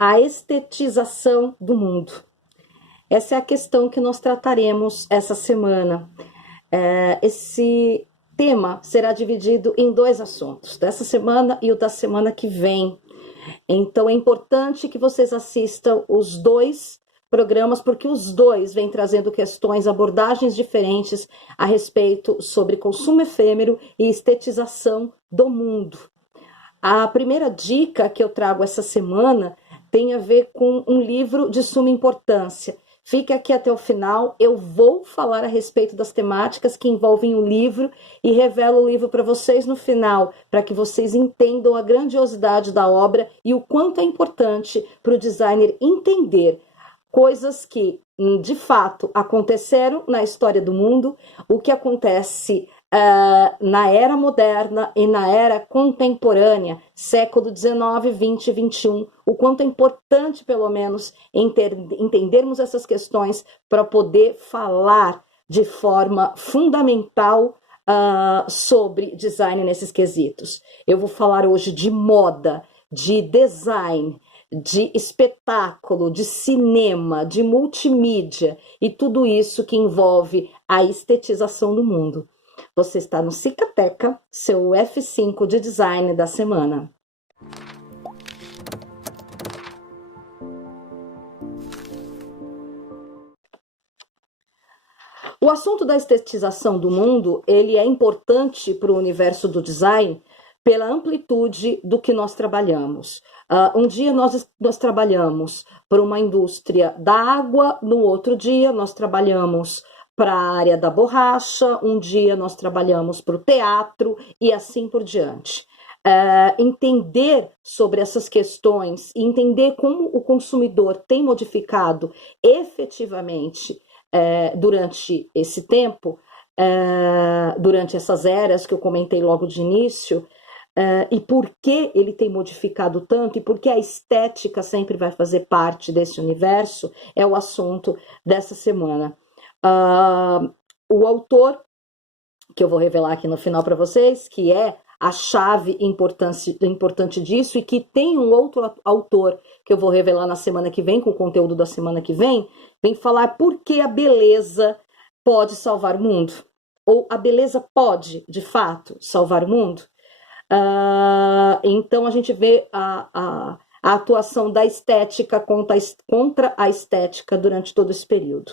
a estetização do mundo. Essa é a questão que nós trataremos essa semana. Esse tema será dividido em dois assuntos, dessa semana e o da semana que vem. Então é importante que vocês assistam os dois programas, porque os dois vêm trazendo questões, abordagens diferentes a respeito sobre consumo efêmero e estetização do mundo. A primeira dica que eu trago essa semana tem a ver com um livro de suma importância. Fique aqui até o final, eu vou falar a respeito das temáticas que envolvem o livro e revelo o livro para vocês no final, para que vocês entendam a grandiosidade da obra e o quanto é importante para o designer entender coisas que, de fato, aconteceram na história do mundo, o que acontece na era moderna e na era contemporânea, século XIX, XX e XXI, o quanto é importante, pelo menos, entendermos essas questões para poder falar de forma fundamental sobre design nesses quesitos. Eu vou falar hoje de moda, de design, de espetáculo, de cinema, de multimídia e tudo isso que envolve a estetização do mundo. Você está no Cicateca, seu F5 de design da semana. O assunto da estetização do mundo, ele é importante para o universo do design pela amplitude do que nós trabalhamos. Um dia nós trabalhamos para uma indústria da água, no outro dia nós trabalhamos para a área da borracha, um dia nós trabalhamos para o teatro e assim por diante. Entender sobre essas questões e entender como o consumidor tem modificado efetivamente durante esse tempo, durante essas eras que eu comentei logo de início, e por que ele tem modificado tanto e por que a estética sempre vai fazer parte desse universo, é o assunto dessa semana. O autor, que eu vou revelar aqui no final para vocês, que é a chave importante disso, e que tem um outro autor que eu vou revelar na semana que vem, com o conteúdo da semana que vem falar por que a beleza pode salvar o mundo, ou a beleza pode, de fato, salvar o mundo. Então a gente vê a atuação da estética contra a estética durante todo esse período.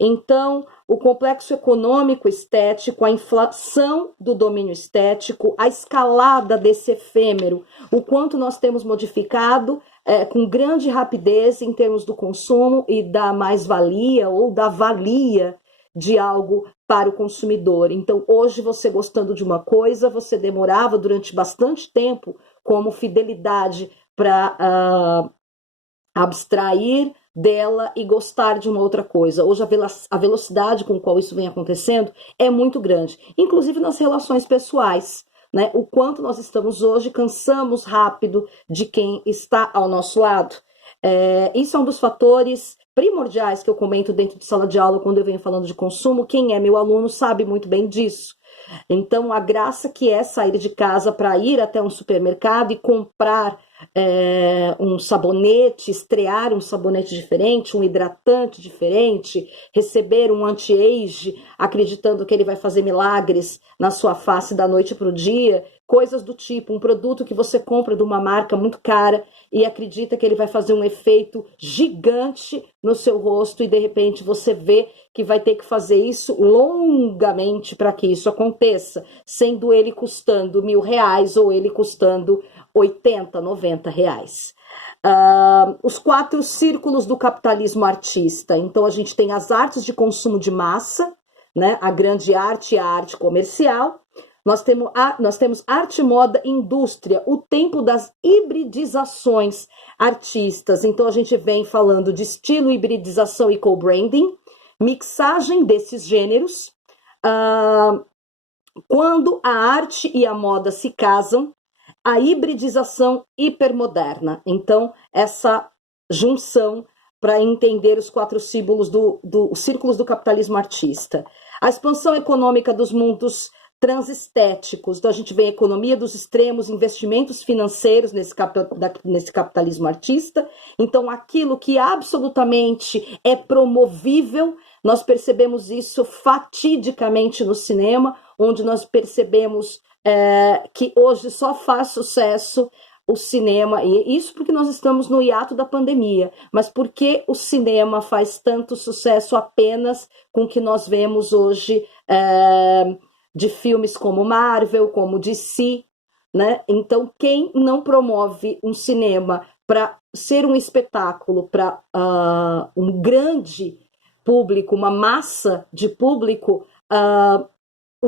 Então, o complexo econômico estético, a inflação do domínio estético, a escalada desse efêmero, o quanto nós temos modificado com grande rapidez em termos do consumo e da mais-valia ou da valia de algo para o consumidor. Então, hoje, você gostando de uma coisa, você demorava durante bastante tempo como fidelidade para abstrair dela e gostar de uma outra coisa. Hoje a velocidade com qual isso vem acontecendo é muito grande, inclusive nas relações pessoais, né? O quanto nós estamos hoje, cansamos rápido de quem está ao nosso lado. Isso é um dos fatores primordiais que eu comento dentro de sala de aula quando eu venho falando de consumo. Quem é meu aluno sabe muito bem disso. Então, a graça que é sair de casa para ir até um supermercado e comprar um sabonete, estrear um sabonete diferente, um hidratante diferente, receber um anti-age, acreditando que ele vai fazer milagres na sua face da noite para o dia, coisas do tipo, um produto que você compra de uma marca muito cara e acredita que ele vai fazer um efeito gigante no seu rosto e de repente você vê que vai ter que fazer isso longamente para que isso aconteça, sendo ele custando R$1.000 ou ele custando R$80, R$90. Os 4 círculos do capitalismo artista. Então a gente tem as artes de consumo de massa, né? A grande arte e a arte comercial. Nós temos arte, moda, indústria, o tempo das hibridizações artistas. Então a gente vem falando de estilo, hibridização e co-branding, mixagem desses gêneros, quando a arte e a moda se casam, a hibridização hipermoderna. Então, essa junção para entender os 4 símbolos círculos do capitalismo artista. A expansão econômica dos mundos transestéticos. Então, a gente vê a economia dos extremos, investimentos financeiros nesse capitalismo artista. Então, aquilo que absolutamente é promovível, nós percebemos isso fatidicamente no cinema, onde nós percebemos que hoje só faz sucesso o cinema, e isso porque nós estamos no hiato da pandemia, mas porque o cinema faz tanto sucesso apenas com o que nós vemos hoje de filmes como Marvel, como DC, né? Então, quem não promove um cinema para ser um espetáculo para um grande público, uma massa de público,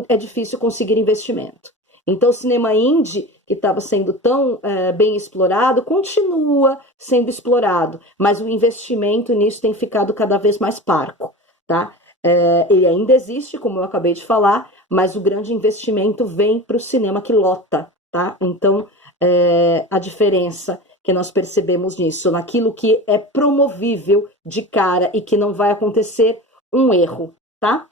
é difícil conseguir investimento. Então, o cinema indie, que estava sendo tão bem explorado, continua sendo explorado, mas o investimento nisso tem ficado cada vez mais parco, tá? Ele ainda existe, como eu acabei de falar, mas o grande investimento vem para o cinema que lota, tá? Então, a diferença que nós percebemos nisso, naquilo que é promovível de cara e que não vai acontecer um erro, tá?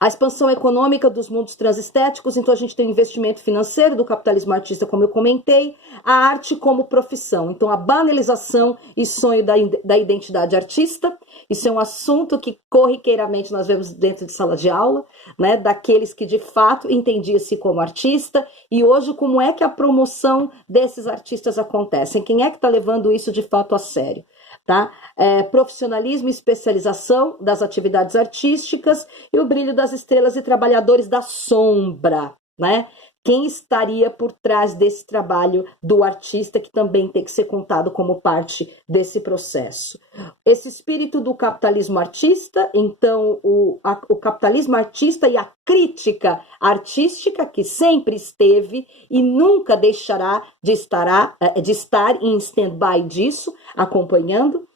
A expansão econômica dos mundos transestéticos, então a gente tem o investimento financeiro do capitalismo artista, como eu comentei, a arte como profissão, então a banalização e sonho da identidade artista, isso é um assunto que corriqueiramente nós vemos dentro de sala de aula, né, daqueles que de fato entendiam-se como artista, e hoje como é que a promoção desses artistas acontece, quem é que está levando isso de fato a sério? Tá? Profissionalismo e especialização das atividades artísticas e o brilho das estrelas e trabalhadores da sombra, né? Quem estaria por trás desse trabalho do artista que também tem que ser contado como parte desse processo? Esse espírito do capitalismo artista, então o capitalismo artista e a crítica artística que sempre esteve e nunca deixará de estar em stand-by disso, acompanhando.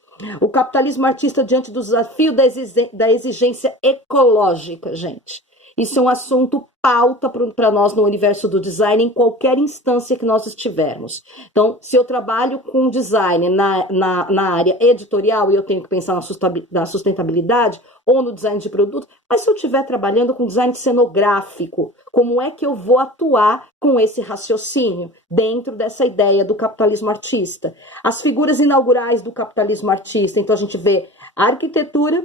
O capitalismo artista diante do desafio da exigência ecológica, gente. Isso é um assunto pauta para nós no universo do design em qualquer instância que nós estivermos. Então, se eu trabalho com design na área editorial e eu tenho que pensar na sustentabilidade ou no design de produto, mas se eu estiver trabalhando com design cenográfico, como é que eu vou atuar com esse raciocínio dentro dessa ideia do capitalismo artista? As figuras inaugurais do capitalismo artista, então a gente vê a arquitetura,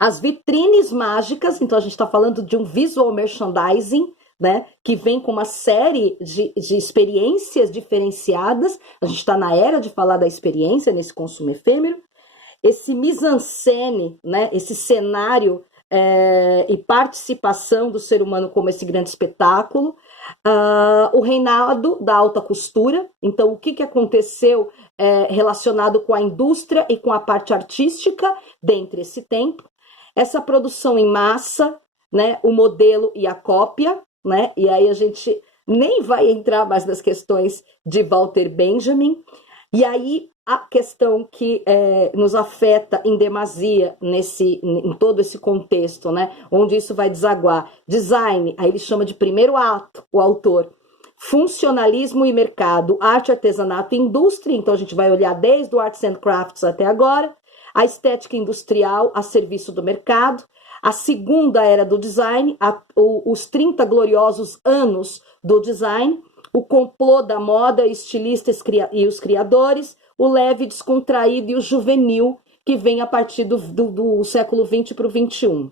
as vitrines mágicas, então a gente está falando de um visual merchandising, né, que vem com uma série de experiências diferenciadas, a gente está na era de falar da experiência nesse consumo efêmero, esse mise-en-scène, né, esse cenário e participação do ser humano como esse grande espetáculo, o reinado da alta costura, então o que aconteceu relacionado com a indústria e com a parte artística dentro desse tempo, essa produção em massa, né, o modelo e a cópia, né, e aí a gente nem vai entrar mais nas questões de Walter Benjamin, e aí a questão que nos afeta em demasia em todo esse contexto, né, onde isso vai desaguar. Design, aí ele chama de primeiro ato, o autor. Funcionalismo e mercado, arte, artesanato e indústria, então a gente vai olhar desde o Arts and Crafts até agora, a estética industrial a serviço do mercado, a segunda era do design, os 30 gloriosos anos do design, o complô da moda, estilistas e os criadores, o leve, descontraído e o juvenil, que vem a partir do século XX para o XXI.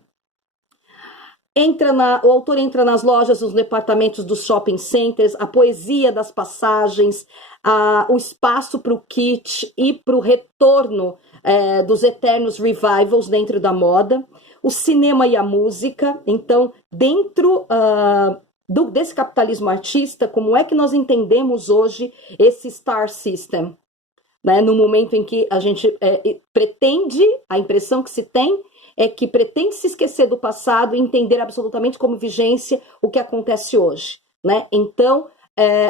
O autor entra nas lojas, nos departamentos dos shopping centers, a poesia das passagens, o espaço para o kitsch e para o retorno dos eternos revivals dentro da moda, o cinema e a música. Então, dentro desse capitalismo artista, como é que nós entendemos hoje esse star system? Né? No momento em que a gente pretende, a impressão que se tem é que pretende se esquecer do passado e entender absolutamente como vigência o que acontece hoje, né? Então,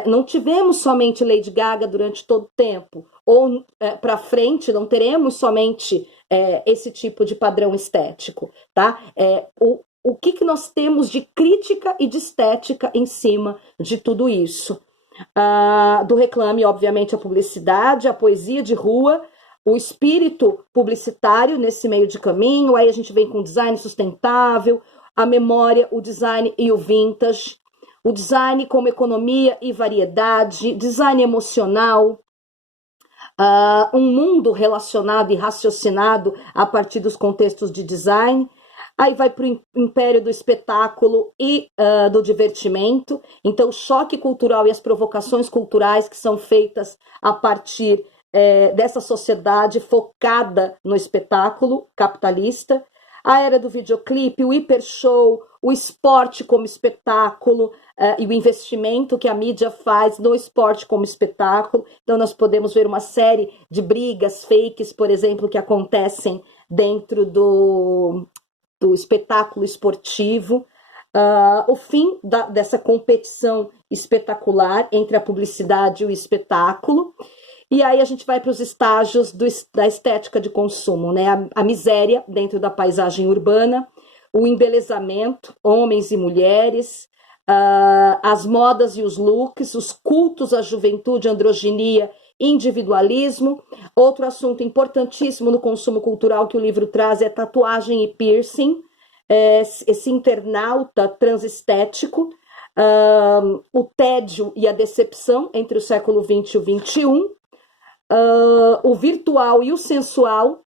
não tivemos somente Lady Gaga durante todo o tempo, ou para frente não teremos somente esse tipo de padrão estético, tá? O que nós temos de crítica e de estética em cima de tudo isso? Do reclame, obviamente, a publicidade, a poesia de rua, o espírito publicitário nesse meio de caminho, aí a gente vem com design sustentável, a memória, o design e o vintage, o design como economia e variedade, design emocional, um mundo relacionado e raciocinado a partir dos contextos de design. Aí vai para o império do espetáculo e do divertimento. Então, o choque cultural e as provocações culturais que são feitas a partir dessa sociedade focada no espetáculo capitalista. A era do videoclipe, o hipershow, o esporte como espetáculo e o investimento que a mídia faz no esporte como espetáculo. Então, nós podemos ver uma série de brigas fakes, por exemplo, que acontecem dentro do espetáculo esportivo. O fim dessa competição espetacular entre a publicidade e o espetáculo. E aí a gente vai para os estágios da estética de consumo, né? A miséria dentro da paisagem urbana, o embelezamento, homens e mulheres, as modas e os looks, os cultos à juventude, androginia, individualismo. Outro assunto importantíssimo no consumo cultural que o livro traz é tatuagem e piercing, esse internauta transestético, o tédio e a decepção entre o século XX e o XXI, o virtual e o sensual,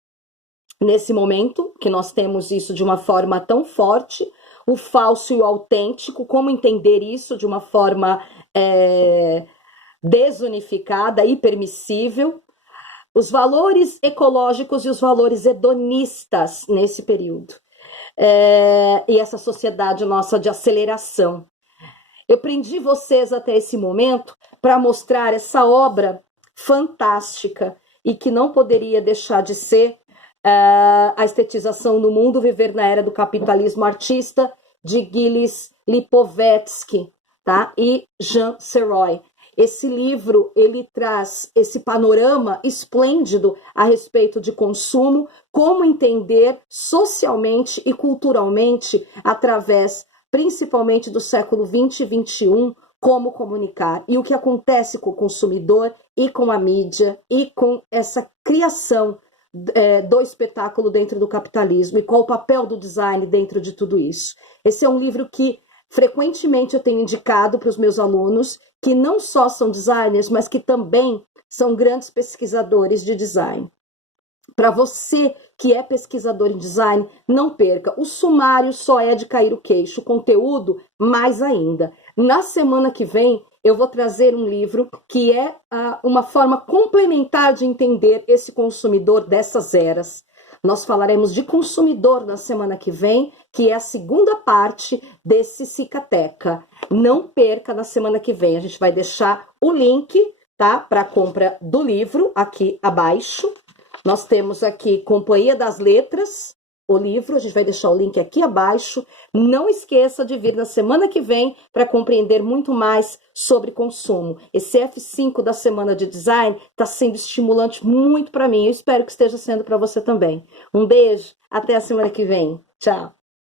nesse momento, que nós temos isso de uma forma tão forte, o falso e o autêntico, como entender isso de uma forma desunificada e permissível, os valores ecológicos e os valores hedonistas nesse período, e essa sociedade nossa de aceleração. Eu prendi vocês até esse momento para mostrar essa obra fantástica e que não poderia deixar de ser a estetização no mundo, viver na era do capitalismo artista, de Gilles Lipovetsky, tá? E Jean Serrois. Esse livro, ele traz esse panorama esplêndido a respeito de consumo, como entender socialmente e culturalmente, através principalmente do século XX e XXI, como comunicar, e o que acontece com o consumidor e com a mídia e com essa criação do espetáculo dentro do capitalismo e qual o papel do design dentro de tudo isso. Esse é um livro que frequentemente eu tenho indicado para os meus alunos, que não só são designers, mas que também são grandes pesquisadores de design. Para você que é pesquisador em design, não perca. O sumário só é de cair o queixo, o conteúdo mais ainda. Na semana que vem, eu vou trazer um livro que é uma forma complementar de entender esse consumidor dessas eras. Nós falaremos de consumidor na semana que vem, que é a segunda parte desse Cicateca. Não perca na semana que vem. A gente vai deixar o link, tá, para a compra do livro aqui abaixo. Nós temos aqui Companhia das Letras, o livro, a gente vai deixar o link aqui abaixo. Não esqueça de vir na semana que vem para compreender muito mais sobre consumo. Esse F5 da Semana de Design está sendo estimulante muito para mim. Eu espero que esteja sendo para você também. Um beijo, até a semana que vem. Tchau.